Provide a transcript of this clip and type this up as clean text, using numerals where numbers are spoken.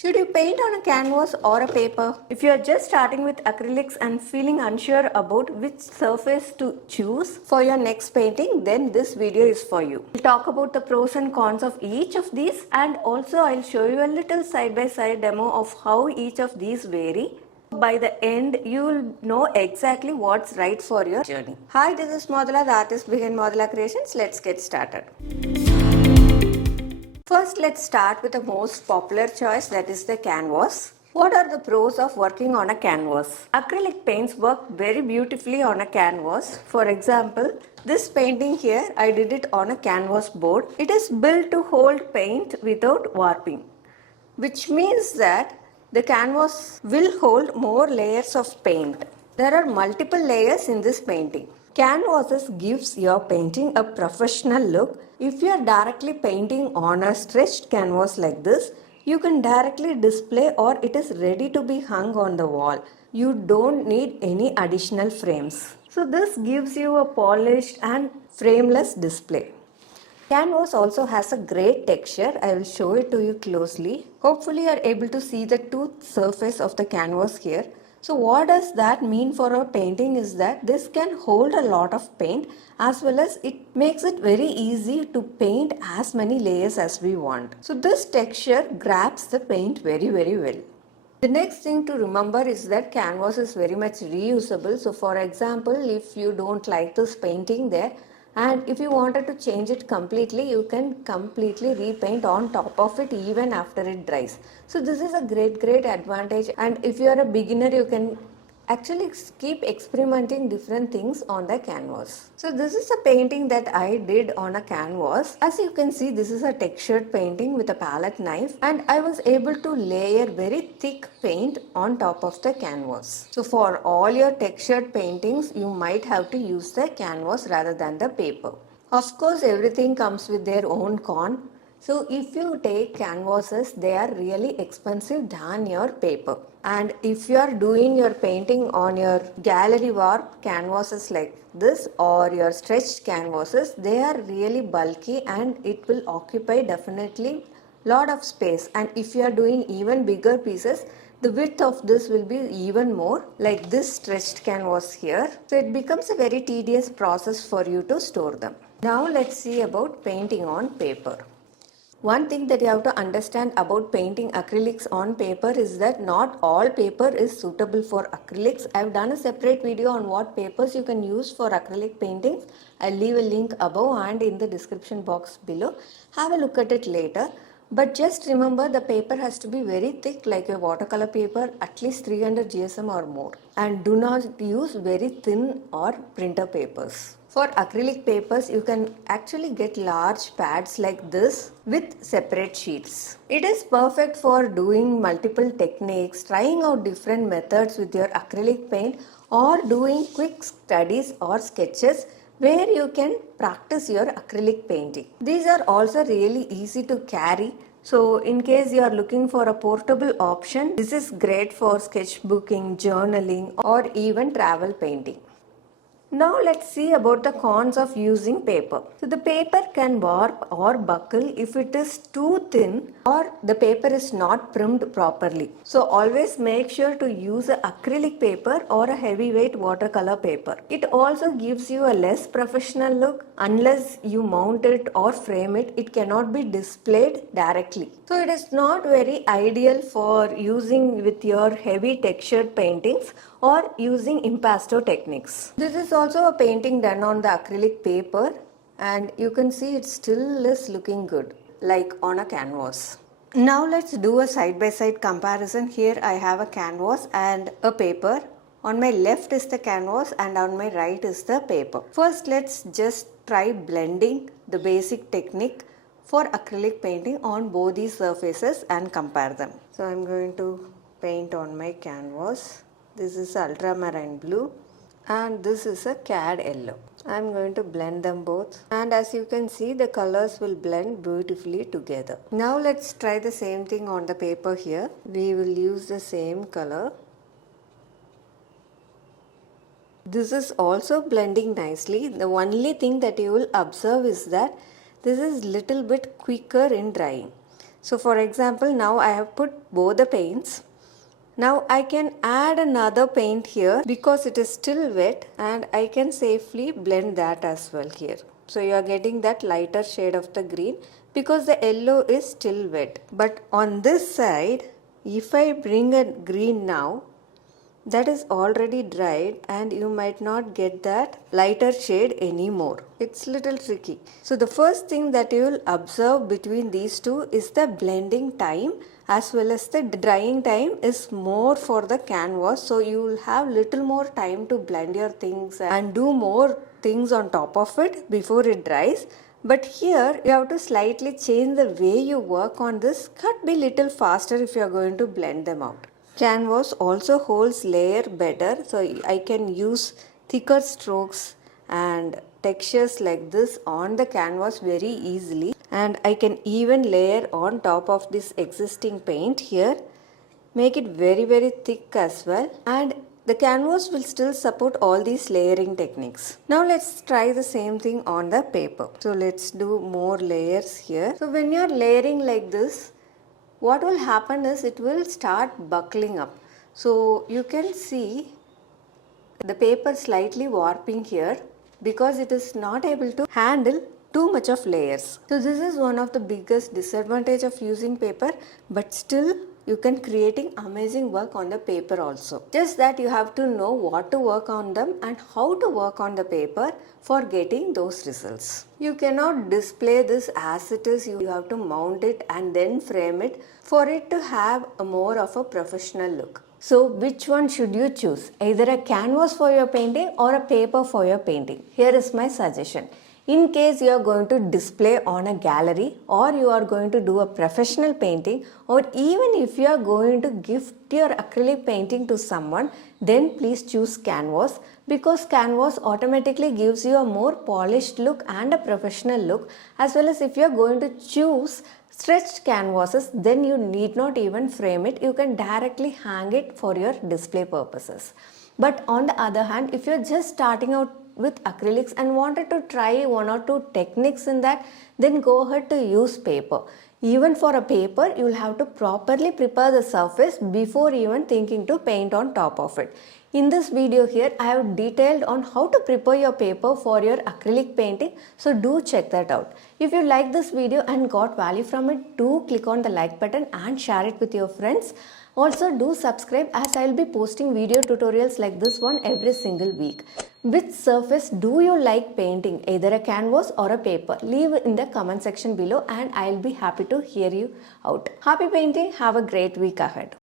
Should you paint on a canvas or a paper? If you are just starting with acrylics and feeling unsure about which surface to choose for your next painting, then this video is for you. We'll talk about the pros and cons of each of these, and also I'll show you a little side-by-side demo of how each of these vary. By the end, you will know exactly what's right for your journey. Hi, this is Modula, the artist behind Modula Creations. Let's get started. First, let's start with the most popular choice, that is the canvas. What are the pros of working on a canvas? Acrylic paints work very beautifully on a canvas. For example, this painting here, I did it on a canvas board. It is built to hold paint without warping, which means that the canvas will hold more layers of paint. There are multiple layers in this painting. Canvases gives your painting a professional look. If you are directly painting on a stretched canvas like this, you can directly display or it is ready to be hung on the wall. You don't need any additional frames. So this gives you a polished and frameless display. Canvas also has a great texture. I will show it to you closely. Hopefully you are able to see the tooth surface of the canvas here. So what does that mean for our painting is that this can hold a lot of paint, as well as it makes it very easy to paint as many layers as we want. So this texture grabs the paint very well. The next thing to remember is that canvas is very much reusable. So for example, if you don't like this painting there, and if you wanted to change it completely, you can completely repaint on top of it even after it dries. So this is a great advantage, and if you are a beginner, you can actually keep experimenting different things on the canvas. So this is a painting that I did on a canvas. As you can see, this is a textured painting with a palette knife, and I was able to layer very thick paint on top of the canvas. So for all your textured paintings, you might have to use the canvas rather than the paper. Of course, everything comes with their own con. So if you take canvases, they are really expensive than your paper. And if you are doing your painting on your gallery warp canvases like this or your stretched canvases, they are really bulky and it will occupy definitely lot of space. And if you are doing even bigger pieces, the width of this will be even more, like this stretched canvas here. So it becomes a very tedious process for you to store them. Now let's see about painting on paper. One thing that you have to understand about painting acrylics on paper is that not all paper is suitable for acrylics. I have done a separate video on what papers you can use for acrylic paintings. I'll leave a link above and in the description box below. Have a look at it later. But just remember, the paper has to be very thick, like a watercolor paper, at least 300 GSM or more. And do not use very thin or printer papers. For acrylic papers, you can actually get large pads like this with separate sheets. It is perfect for doing multiple techniques, trying out different methods with your acrylic paint, or doing quick studies or sketches where you can practice your acrylic painting. These are also really easy to carry. So in case you are looking for a portable option, this is great for sketchbooking, journaling, or even travel painting. Now let's see about the cons of using paper. So the paper can warp or buckle if it is too thin or the paper is not primed properly. So always make sure to use an acrylic paper or a heavyweight watercolor paper. It also gives you a less professional look. Unless you mount it or frame it, it cannot be displayed directly. So it is not very ideal for using with your heavy textured paintings or using impasto techniques. This is also a painting done on the acrylic paper, and you can see it still is looking good, like on a canvas. Now let's do a side-by-side comparison. Here I have a canvas and a paper. On my left is the canvas and on my right is the paper. First, let's just try blending the basic technique for acrylic painting on both these surfaces and compare them. So I'm going to paint on my canvas. This is ultramarine blue and this is a cad yellow. I'm going to blend them both, and as you can see, the colors will blend beautifully together. Now let's try the same thing on the paper here. We will use the same color. This is also blending nicely. The only thing that you will observe is that this is little bit quicker in drying. So for example, now I have put both the paints. Now I can add another paint here because it is still wet, and I can safely blend that as well here. So you are getting that lighter shade of the green because the yellow is still wet. But on this side, if I bring a green now, that is already dried and you might not get that lighter shade anymore. It's little tricky. So the first thing that you will observe between these two is the blending time, as well as the drying time is more for the canvas. So you will have little more time to blend your things and do more things on top of it before it dries. But here you have to slightly change the way you work on this. Could be little faster if you are going to blend them out. Canvas also holds layer better, so I can use thicker strokes and textures like this on the canvas very easily, and I can even layer on top of this existing paint here, make it very thick as well, and the canvas will still support all these layering techniques. Now let's try the same thing on the paper. So let's do more layers here. So when you are layering like this, what will happen is it will start buckling up. So you can see the paper slightly warping here because it is not able to handle too much of layers. So this is one of the biggest disadvantage of using paper, but still you can creating amazing work on the paper also. Just that you have to know what to work on them and how to work on the paper for getting those results. You cannot display this as it is. You have to mount it and then frame it for it to have a more of a professional look. So which one should you choose? Either a canvas for your painting or a paper for your painting. Here is my suggestion. In case you are going to display on a gallery, or you are going to do a professional painting, or even if you are going to gift your acrylic painting to someone, then please choose canvas, because canvas automatically gives you a more polished look and a professional look. As well as if you are going to choose stretched canvases, then you need not even frame it. You can directly hang it for your display purposes. But on the other hand, if you're just starting out with acrylics and wanted to try one or two techniques in that, then go ahead to use paper. Even for a paper, you will have to properly prepare the surface before even thinking to paint on top of it. In this video here, I have detailed on how to prepare your paper for your acrylic painting, so do check that out. If you like this video and got value from it, do click on the like button and share it with your friends. Also do subscribe, as I will be posting video tutorials like this one every single week. Which surface do you like painting, either a canvas or a paper? Leave in the comment section below and I will be happy to hear you out. Happy painting, have a great week ahead.